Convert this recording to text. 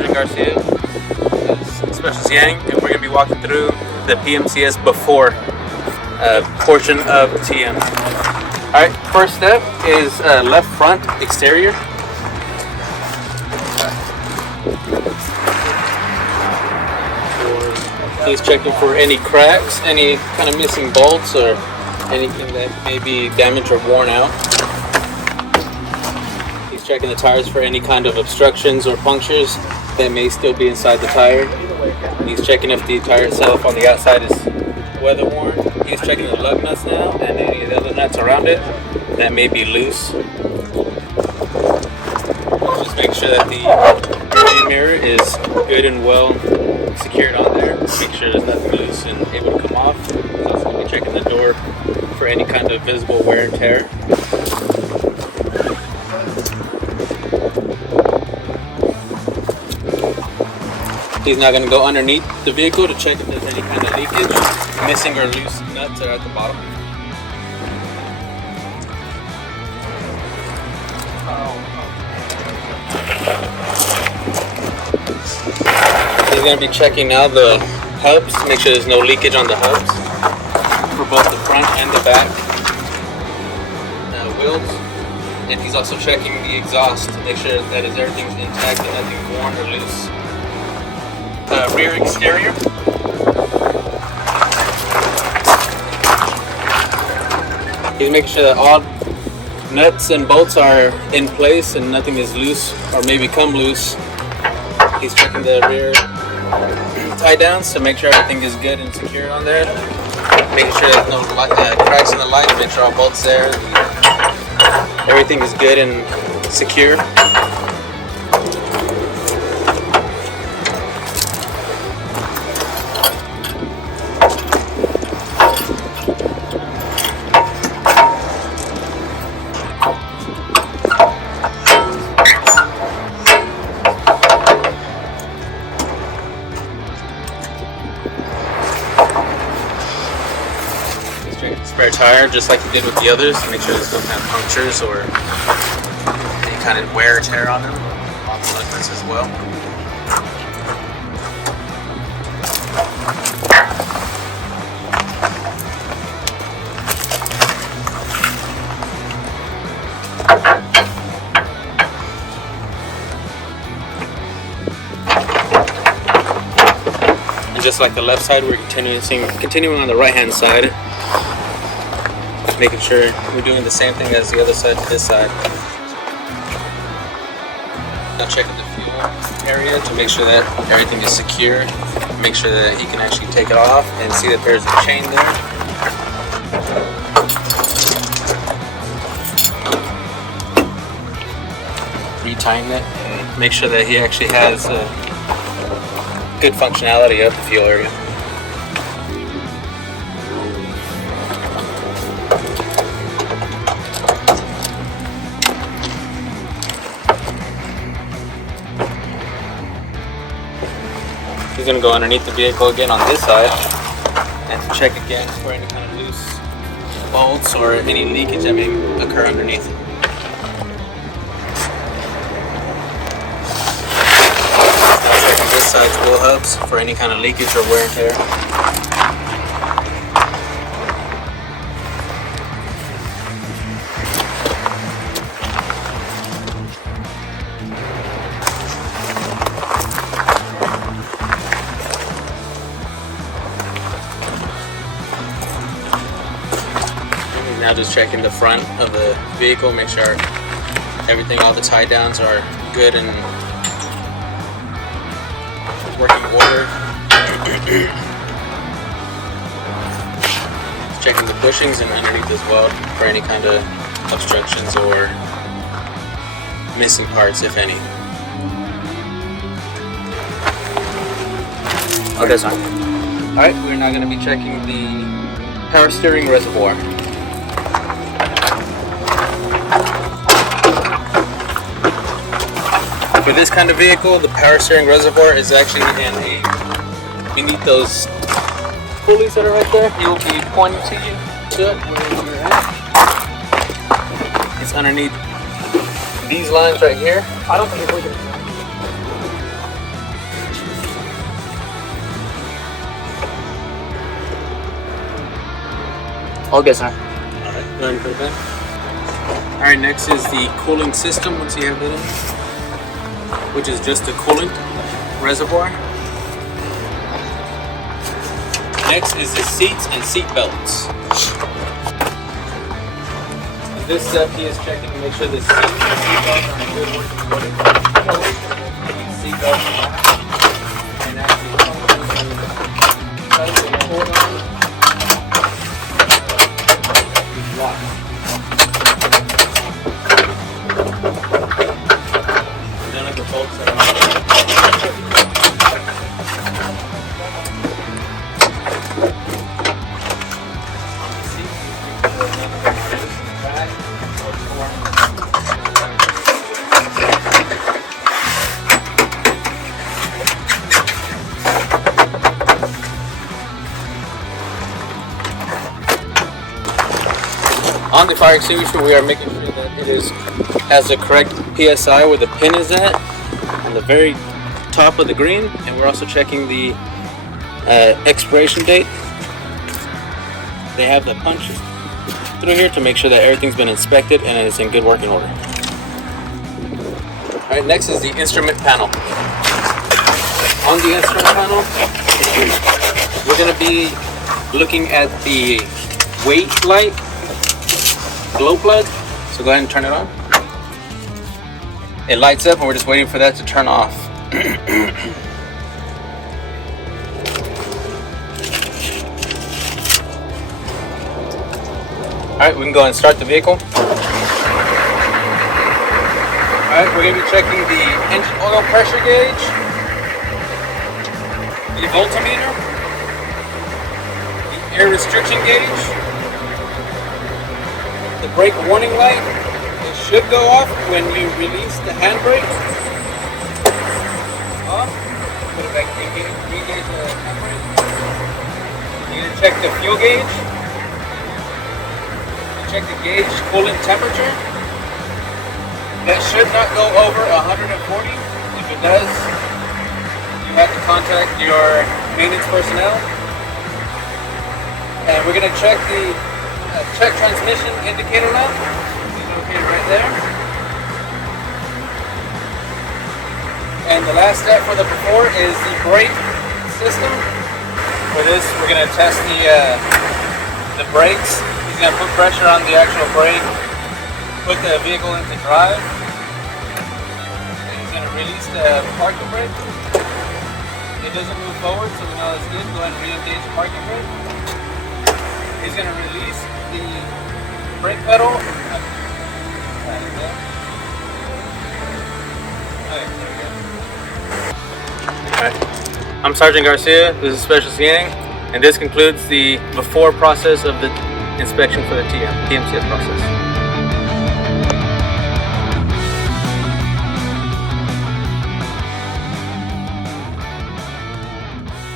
Sergeant Garcia. This is Specialist Yang, and we're going to be walking through the PMCS before portion of TM. Alright, first step is left front exterior. He's checking for any cracks, any kind of missing bolts, or anything that may be damaged or worn out. He's checking the tires for any kind of obstructions or punctures that may still be inside the tire. He's checking if the tire itself on the outside is weather worn. He's checking the lug nuts now and any of the other nuts around it that may be loose. Just make sure that the rearview mirror is good and well secured on there. Make sure there's nothing loose and able to come off. He's also going to be checking the door for any kind of visible wear and tear. He's now going to go underneath the vehicle to check if there's any kind of leakage, missing or loose nuts that are at the bottom. He's going to be checking now the hubs, make sure there's no leakage on the hubs for both the front and the back wheels. And he's also checking the exhaust to make sure that everything's intact and nothing worn or loose. Rear exterior. He's making sure that all nuts and bolts are in place and nothing is loose or may become loose. He's checking the rear tie downs to make sure everything is good and secure on there. Making sure there's no cracks in the light, make sure all bolts there. Everything is good and secure. Spare tire just like you did with the others to make sure there's no kind of punctures or any kind of wear or tear on them, on the lug nuts as well. And just like the left side, we're continuing on the right hand side, making sure we're doing the same thing as the other side to this side. Now checking the fuel area to make sure that everything is secure. Make sure that he can actually take it off and see that there's a chain there. Retying it and make sure that he actually has good functionality of the fuel area. He's going to go underneath the vehicle again on this side and to check again for any kind of loose bolts or any leakage that may occur underneath. Now checking this side's wheel hubs for any kind of leakage or wear and tear. Now just checking the front of the vehicle, make sure everything, all the tie downs are good and working order. Checking the bushings and underneath as well for any kind of obstructions or missing parts, if any. Oh, that's fine. Alright, we're now going to be checking the power steering reservoir. For this kind of vehicle, the power steering reservoir is actually beneath those pulleys that are right there. He will be pointing to you to it where you're at. It's underneath these lines right here. I don't think it's looking. All good, sir. Alright, go ahead and put it back. Alright, next is the cooling system, once you have that in, which is just the coolant reservoir. Next is the seats and seat belts. In this step, he is checking to make sure the seats and seat belts are in good working order. Seat belts and actually hold on. Lock. None of the bolts are on. On the fire extinguisher, we are making sure that it has the correct PSI where the pin is at, on the very top of the green, and we're also checking the expiration date. They have the punches through here to make sure that everything's been inspected and is in good working order. Alright, next is the instrument panel. On the instrument panel, we're going to be looking at the weight light glow plug, so go ahead and turn it on. It lights up and we're just waiting for that to turn off. Alright, we can go and start the vehicle. Alright, we're going to be checking the engine oil pressure gauge, the voltmeter, the air restriction gauge, the brake warning light. It should go off when you release the handbrake. Off. Put it back, re-gauge the handbrake. You're going to check the fuel gauge. You check the gauge coolant temperature. That should not go over 140. If it does, you have to contact your maintenance personnel. And we're going to check the check transmission indicator lamp. It's located right there. And the last step for the before is the brake system. For this, we're going to test the brakes. He's going to put pressure on the actual brake, put the vehicle into drive. And he's going to release the parking brake. It doesn't move forward, so we know it's good. Go ahead and re-engage the parking brake. He's going to release the brake pedal. I'm Sergeant Garcia, this is Special CNing, and this concludes the before process of the inspection for the PMCS process.